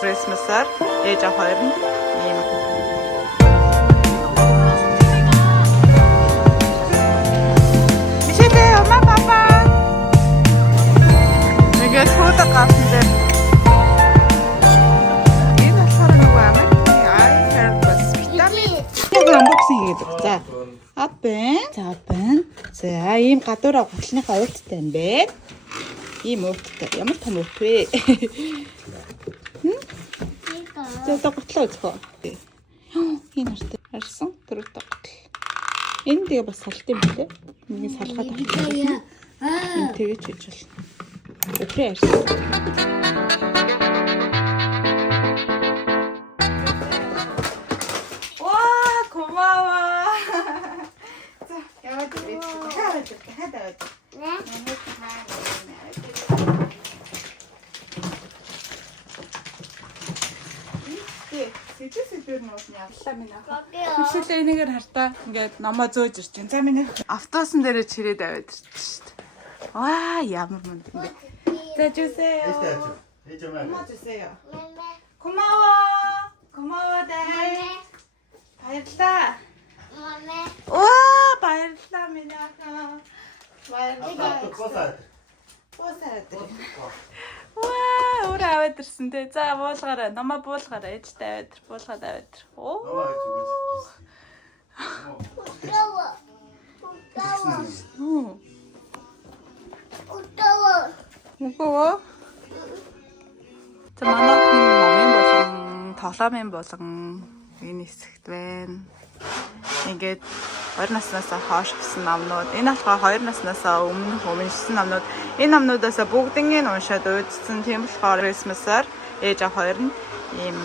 Christmas-аар ээж аваа хоёр нь ийм Мишель, мама, папа. Нэгэ фото гасан дээр. Энэ болохоор нөгөө Америкийн iHeartBus витамин. Яг unboxing хийдэг. За. Апен. За, ийм гадуураа гутлынхаа ууттай юм бэ. Ийм ууттай. Ямар том уут вэ? За, гутлаа үзхөө. Энэ харсан төрөлтэй гутал. Энэ тэгээ бас салт юм билээ. Нэг салгаад авчихсан. Энэ тэгэж хийж болно. Өтрөө ярьсан. Ваа, 고마워. 자, 여기 하다. 네. Сэжсэдэр нуусны авлаа минь аа. Тэшээлээ энийгээр хартаа ингээд номоо зөөж ирж байна. За минь автобусан дээр чирээд аваад ирчихсэн шүү дээ. Ваа, ямар мунд юм бэ. За 주세요. 엄마 주세요. 고마워 달. баярлаа. 와, баярлаа минь аа. баярлаа. Босаад. Ваа, өөрөө аваад ирсэн те. За буулгаараа, намаа буулгаараа, ээжтэй аваад ир, буулгаад аваад ир. Оо. Үгүй. За манайх номын болон тоглоомын болон энэ хэсэгт байна. Ингээд 2 наснаас хойш гэсэн номнууд. Энэ болохоор 2 наснаас өмнө уншсан номнууд. Энэ номнуудаас бүгднийг уншаад үзсэн. Тийм болохоор Christmas-аар ээж аваа хоёр нь ийм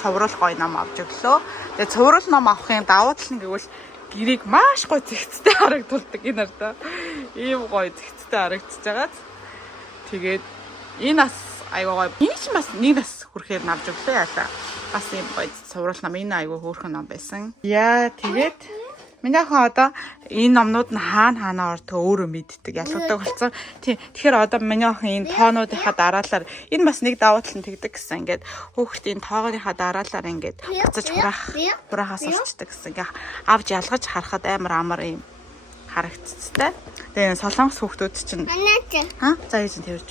цовруул гоё ном авч өглөө. Тэгээ цовруул ном авахын давуу тал нь гэвэл гэрийг маш гоё зэгцтэй харагдуулдаг энэ ардаа. Ийм гоё зэгцтэй харагдаж байгаад. Тэгээд энэ бас айгаа гоё. Энэ ч бас нэг нас хүрэхээр навж өглөө яалаа. Бас ийм гоё цовруул ном энэ айгаа хөөрхөн ном байсан. Яа тэгээд Минийхэн одоо энэ номнууд нь хаана ордог өөрөө мэддэг ялгадаг болсон. Тийм. Тэгэхээр одоо минийхэн энэ тоонуудынхаа дараалал энэ бас нэг давуу тал нь тэгдэг гэсэн. Ингээд хүүхдийн тоогийнхаа дараалал ингээд буцаж хураахаас олчдаг гэсэн. Ингээд авч ялгаж харахад амар юм харагдцтай. Тэгээ солонгос хүүхдүүд чинь За яаж нь тэрж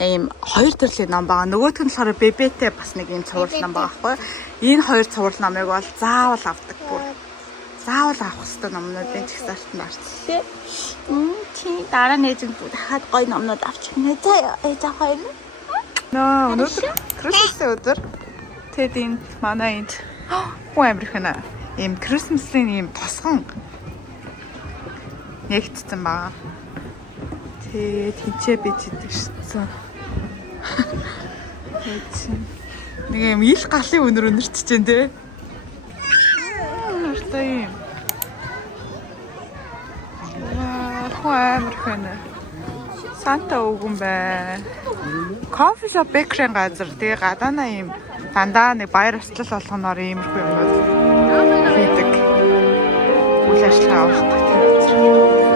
ийм хоёр төрлийн ном байгаа. Нөгөөх нь болохоор бебетэй бас нэг ийм цуврал ном байгаа байхгүй. Энэ хоёр цуврал номыг бол заавал авдаг бүр. Заавал авах хэрэгтэй номнуудын чагсаалт нь орчлээ. Чи дараа нь ээжинд дахиад гоё номнууд авчих нэ. За ээж аваа хоёр. Өнөөдөр Christmas өдөр. Тэд энэ манай энд хүн амирхна. Ийм Christmas-ийн ийм тосгон нэгтсэн байгаа. Тэнцээ бич идэг шсэн. Нэг юм ил галын өнөр өнөрчж जैन те. Ийм амархан Санта өгөн байна. Кофе шоп бэкрийн газар тэгээ гадаана ийм дандаа нэг баяр ёслол болгоноор иймэрхүү юмнууд хийдэг. Үйл ажиллагаа авахдаг тийм газар.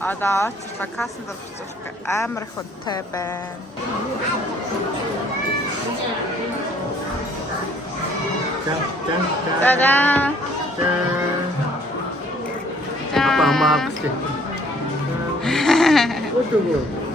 Одоо цэцэг касан дээр буцах амар их хүнтэй байна. Та-да. Апа мама пошли. Отого.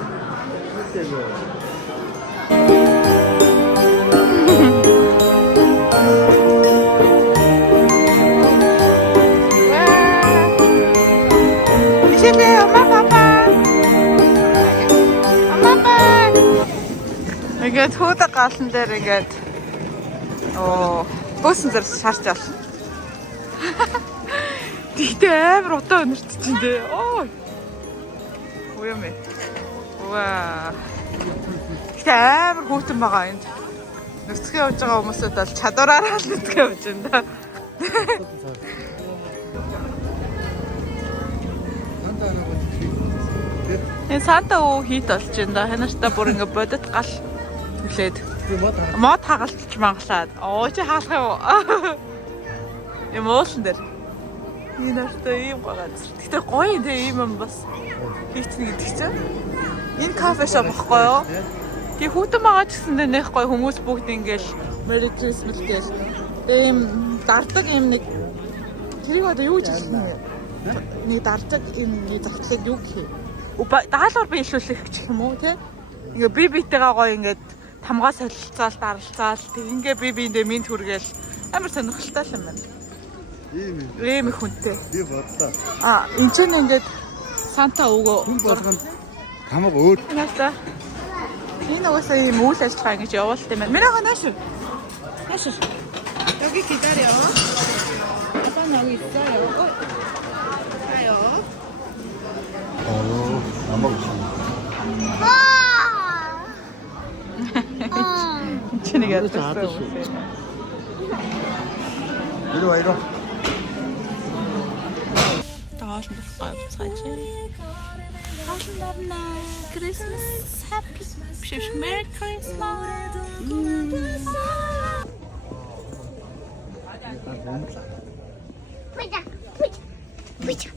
Ингээд хөөд галан дээр ингээд бөөсөн зэрэг шарч байна. Тэгтээ амар утаа өнөрч чинь дээ. Уу юм ээ. Ваа. Тэгтээ амар хөтөн байгаа энд. Нүцгэн явж байгаа хүмүүсүүд бол чадвараараа л нүцгэн явж байна да. Энэ Санта уу хийт болж байна да. Ханартаа бүр ингээ бодит гал хүлээд. Мод хагалж мангалаад. Оо чи хаалах юу? Юм уулан дээр. Энэ нартай ийм байгаа. Гэтэ гоё те ийм юм бас хийцэн гэдэг чинь. Энэ кафе шоп баггүй юу? Тий хүүтэн байгаа ч гэсэндээ нэх гоё хүмүүс бүгд ингээл Merry Christmas гэж ийм дардаг ийм нэг тэрийг одоо юу гэж хэлэх юм бэ? Нэг дардаг ийм нэг зовтлыг юу гэх юм? Даалгавар биелүүлэх гэх юм уу те? Ингээ би битэйгээ гоё ингээд тамгаа солилцаал даралцаал тэг ингээ би биэндээ минь түргээл амар сонирхолтой юм байна. Ийм их хүнтэй. Би бодлоо. Энд чинь ингээд Санта өгөө хүн болгонд хамаг өөр. Наста. Энэ уусаа ийм үйл ажиллагаа ингэж явуулт юм байна. Мэрэг нааш. Нааш. 여기 기다려. 아빠 나오고 있어요. 가요. 안 먹었어. 진이가 됐어. 이리 와, 이리 와. 나와준다. 사진. 나와준다. 크리스마스 해피 메리 크리스마스. 보자.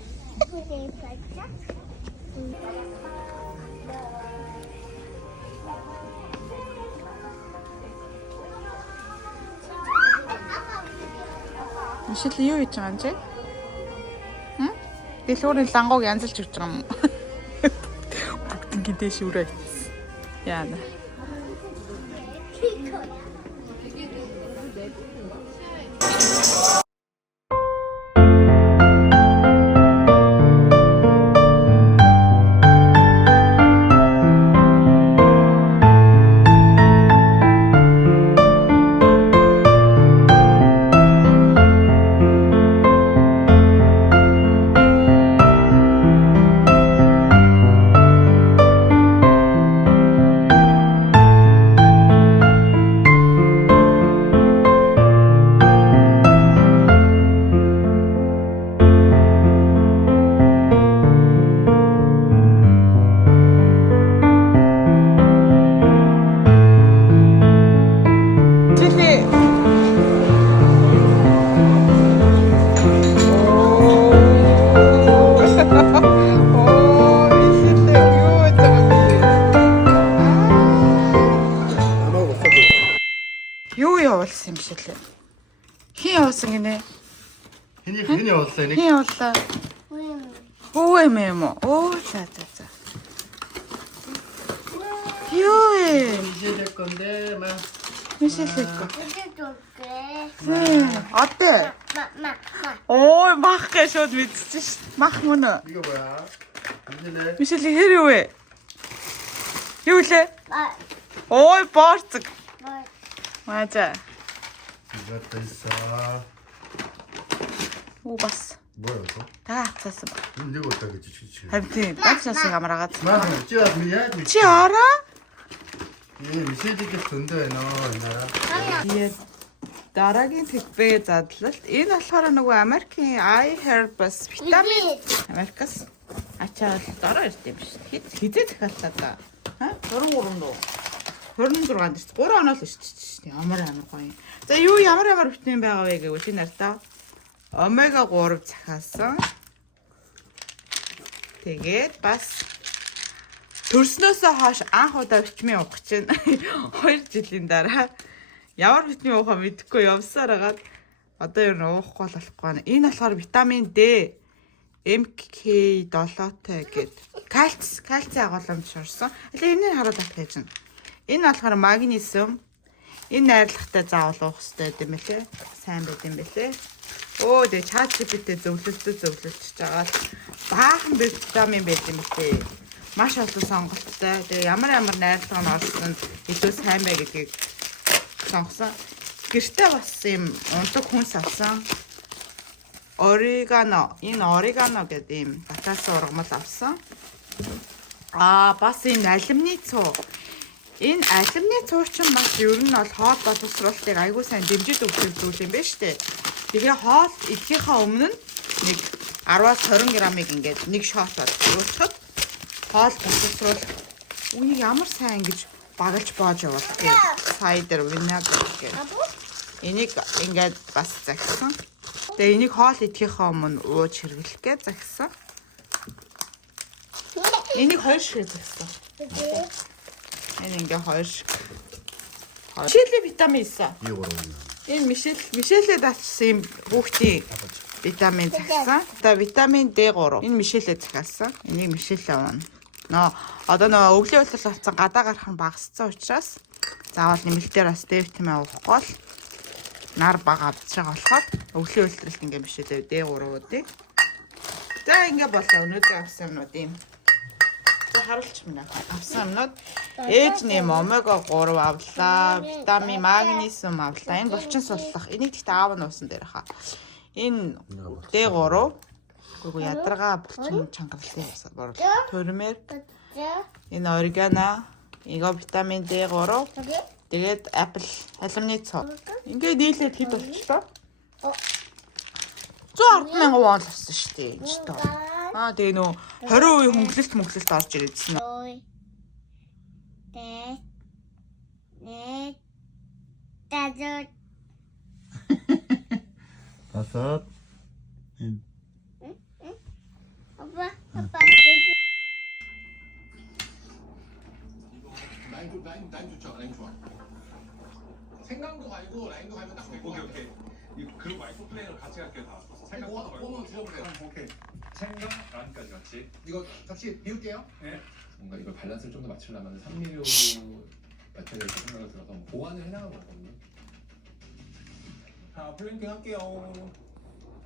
Мишель юу хийж байгаа юм чи? Хм? Дэлгүүрийн лангог янзалж өгч байгаа юм. Бүгд ингэдэ шүүрээ. Яана. Юу явуулсан юм шиг лээ. Хин явуулсан гинэ. Хин явууллаа нэг. Хин явууллаа. Хөө юм юм уу? Оо за. Юу ээ? 이제 건데 막 Мишель ко. 이제 줄게. 어때? 마. Ой, мах гэж шууд мэдчихэж ш. Мах мөн үү? 이거 뭐야? 이제네. Мишель хэр юу вэ? Юу лээ? 마. Ой, борцог. 마. 맞아. 이것도 있어. Уу бас. 뭐야 이거? Та хацаасан ба. 이거 어떻게 지치지? Харин тийм бацнасыг амраагаад. 마, 찌라 미야. Чи ороо? 이 미세지게 돈도에 넣어. Тэгээд дараагийн 택배 задлалт энэ болохоор нөгөө Америкийн iHerbs витамин Америкас ачаал дараа ирд юм шүү. Хизээ захиаллаа да. Ха? 23 дөө. 26 дэрч 3 оноо л шүү дээ. Ямар гоё. За юу ямар витамин байгаа вэ гэвэл энэ нартаа омега 3 захиалсан. Тэгээд бас төрснөөсөө хойш анх удаа витамин уух чинь 2 жилийн дараа ямар витамин уухаа мэдэхгүй явсаар хагаад одоо ер нь уухгүй болохгүй. Энэ болохоор витамин D, MK7-тай гэдэг кальци агуулмж орсон. Энийг хараад бат гэж байна. Энэ болохоор магнesium. Энэ найрлагатай заавал уух хэрэгтэй юм билээ. Сайн байд юм билээ. Оо дэ чат GPT зөвлөлтөж байгаа л баахан витамин байд юм билээ. Маш олон сонголттой. Тэгээ ямар найрлага нь орсон илүү сайн бай гэдгийг сонгосон. Гэртээ бас юм ундаг хүнс авсан. Орегано. Энэ орегано гэдэг юм батаас ургамал авсан. Бас энэ алюминий цуу. Энэ алюминий цуу чинь бас ер нь бол хоол боловсруулалтыг аягүй сайн дэмжиж өгөх зүйл юм байна шүү дээ. Тэгээ хоол идэхийнхаа өмнө нэг 10-аас 20 грамыг ингээд нэг шот болчиход хоол боловсруулах. Үнийг ямар сайн ингэж багалж боож явуулах гэх сайдер винегар гэх. Энийг ингээд бас загсан. Тэгээ энийг хоол идэхийнхаа өмнө ууж хэрэглэх гэж загсан. Энийг 2 шиг загсан. Энэ ингээ 2 шиг. Мишель витамин 있어. Энэ Мишелээ даачсан юм хүүхдийн витамин загсан. Одоо витамин D3. Энэ Мишелээ захиалсан. Энийг Мишелээ уuna. Одоо өвлийн улирал авсан гадаа гарах нь багассан учраас заавал нэмэлтээр бас D витамин уухгүй бол нар бага авч байгаа болохоор өвлийн улиралд ингээ Мишелээ D3 уудыг. За ингээ болоо өнөөдөр авсан юмнууд юм. Харуулж байна. Авсан юмнууд ээж нэм омега 3 авлаа, витамин, магнesium авлаа. Энэ булчин суллах. Энийг тэгтээ аав нь уусан дээр хаа. Энэ D3 гоо ядаргаа булчин чангалтай явсаар төрмөр. Энэ орегано, эго витамин D3. Тэгээд апple халимны цоо. Ингээ нийлээд хэд болчихлоо? 110,000 вон л авсан шүү дээ. Энд тоо. Тэгээ нөө 20% хөнгөлөлт орж ирээдсэн. 다섯. 아빠. 라인 좋죠. 라인 좋아. 생강도 갈고 라인도 갈면 딱 되고. 오케이. 그리고 와이프 플레이를 같이 갈게요 다. 생강 뽑으면 드셔보세요. 오케이. 생강 라인까지 같이. 이거 접시 비울게요. 네. 뭔가 이걸 밸런스를 좀 더 맞추려면 3mm 맞춰야 될 생각이 들어서 보완을 해나가는 거거든요. 자, 플랭킹 할게요.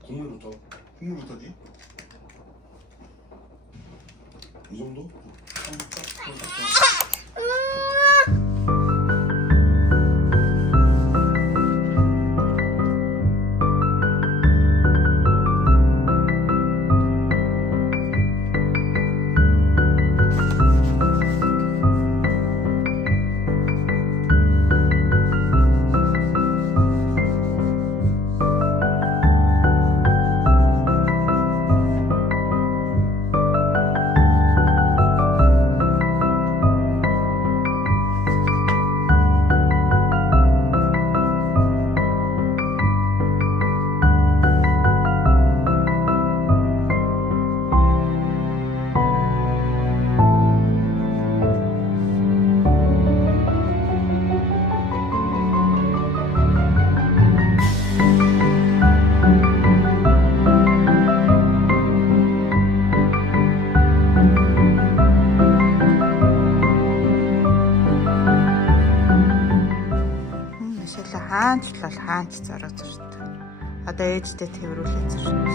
국물부터지? 이 정도? Хаанч зараг зурдаг. Одоо ээжтэй тэрвэрлээ зурдаг.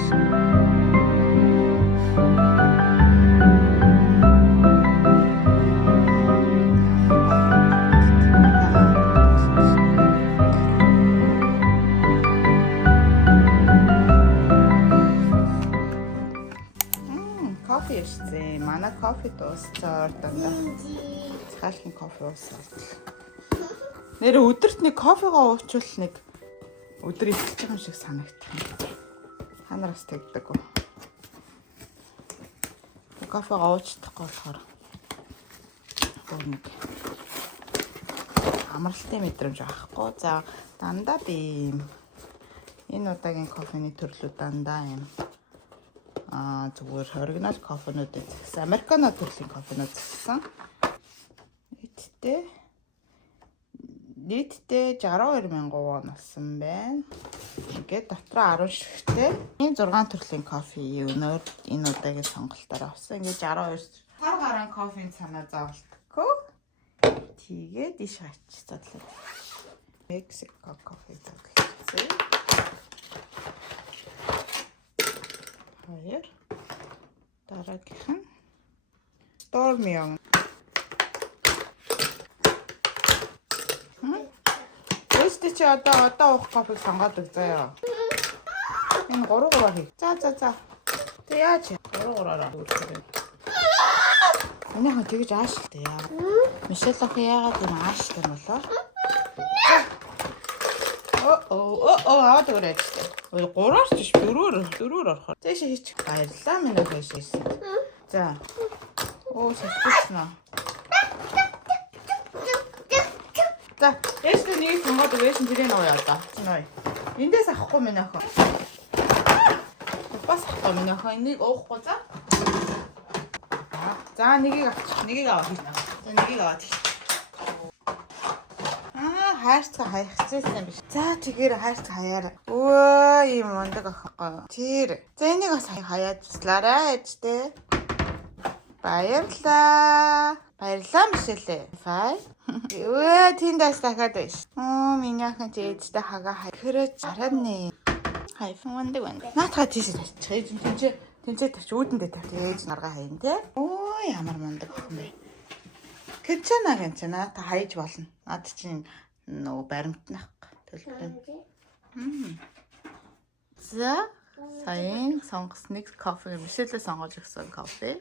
Кофе ирсэн. Манай кофе дуусцаар дандаа. Цахалхын кофе уусаад. Нэр өдөрт нэг кофегоо уучвал нэг өдөр идчихэж байгаа юм шиг санагдах. Ханараас тэгдэг үү? Кофегоо уучдахгүй болохоор нэг амралтын мэдрэмж авахгүй. За дандаа би энэ удаагийн кофений төрлүүд дандаа юм. Зүгээр оригинал кофенууд гэсэн. Американо төрлийн кофенууд гэсэн. Нийтдээ 62,000 вон болсон байна. Ингээд дотроо 10 шигтэй. Энэ 6 төрлийн кофе өнөр энэ удаагийн сонголтоор авсан. Ингээд 62 хар гараан кофений цанаа заавалдаггүй. Тэгээд иш хач задлаа. Мексико кофе задлаа. Хоёр. Дараагийнх нь Stormy. Чи одоо уух кофег сонгоод үзье. Энэ 3 хий. За. Тэг яаж 3-3-аар үүсгэрээ. Энийхэн тэгж аашилтай яа. Мишель ах яагаад юм ааштай болоо? аваад өгөөч. Ой 3-аар ч биш 4-өөр орохоор. Тэш хийч. Баярлалаа минь хөөш хийсэн. За. Сэлчихсэн. За, эстэй нэг сонгоод өгөөш тэрийг аваа одоо. Чиний. Эндээс авахгүй минь охин. Бас авахгүй минь охин. Энийг уухгүй за. За, нэгийг авчих. Нэгийг аваа. За, нэгийг аваад. Хайрцаг хаях гэсэн биш. За тэгээр хайрцаг хаяараа. Өө ийм мундаг охин. Тэр. За энийг бас хаяад туслаарай ээжтэй. Баярлаа. Баярлаа Мишель. Фай. Өө тэндээс дахиад биш. Миний охин ээжтэй хага хайхрэж хараад хайфан мундаг байна. Наатаа тийш тавьчих. Тэнцээ тавьчих үүдэндээ тавьчих. Ээж наргаа хаян те. Өө ямар мундаг охин бэ. Кэнчана та хайж болно. Наад чинь нөө баримтнах төлөвлөн. За сайн сонгосныг кофе Мишель сонгож өгсөн кофе.